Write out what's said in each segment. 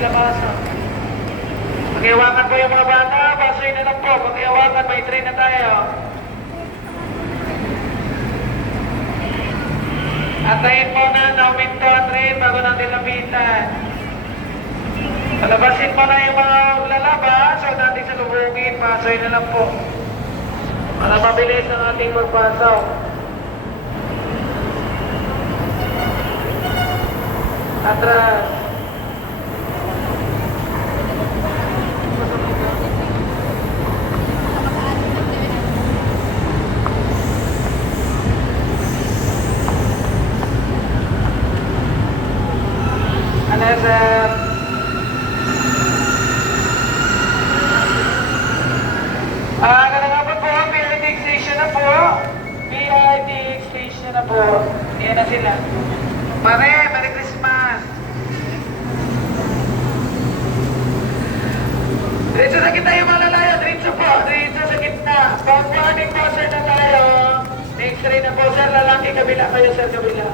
labasan. Pakihawakan po yung mga bata, basoy na lang po. Pakihawakan, may train na tayo. Antayin muna na uminto ang train bago natin lapitan. Palabasin mo na yung mga lalabas, huwag natin sa lubungin, basoy na lang po. Para mabilis ang ating magpasok. Atras. Ano sir? Kalangapot po, PIT station na po. PIT station na po. Yan na sila. Pare, Merry Christmas! Diretso sa gitna yung mga lalayo. Diretso po. Diretso sa gitna. Pag-warning po, sir, na tayo. Next ray na po, sir. Lalaki, kabila kayo, sir, kabila.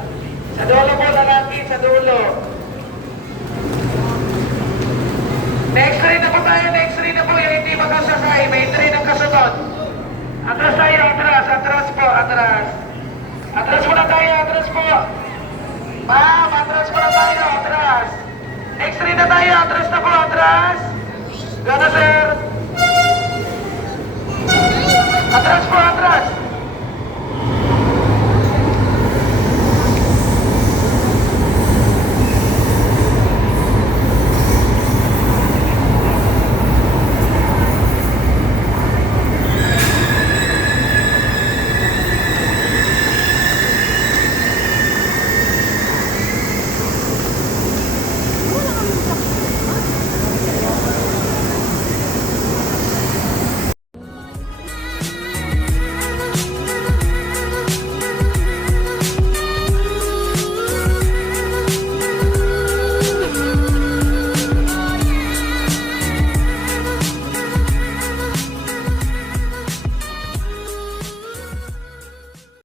Sa dulo po, lalaki, sa dulo. Next ray na po tayo. Next ray na po. Yung hindi makasakay. May train ang kasunod. Atras tayo, atras. Atras po, atras. Atras muna tayo, atras po. Ma'am, atras muna tayo, atras. Next ray na tayo, atras na po, atras. Gana, sir. Atras po, atras.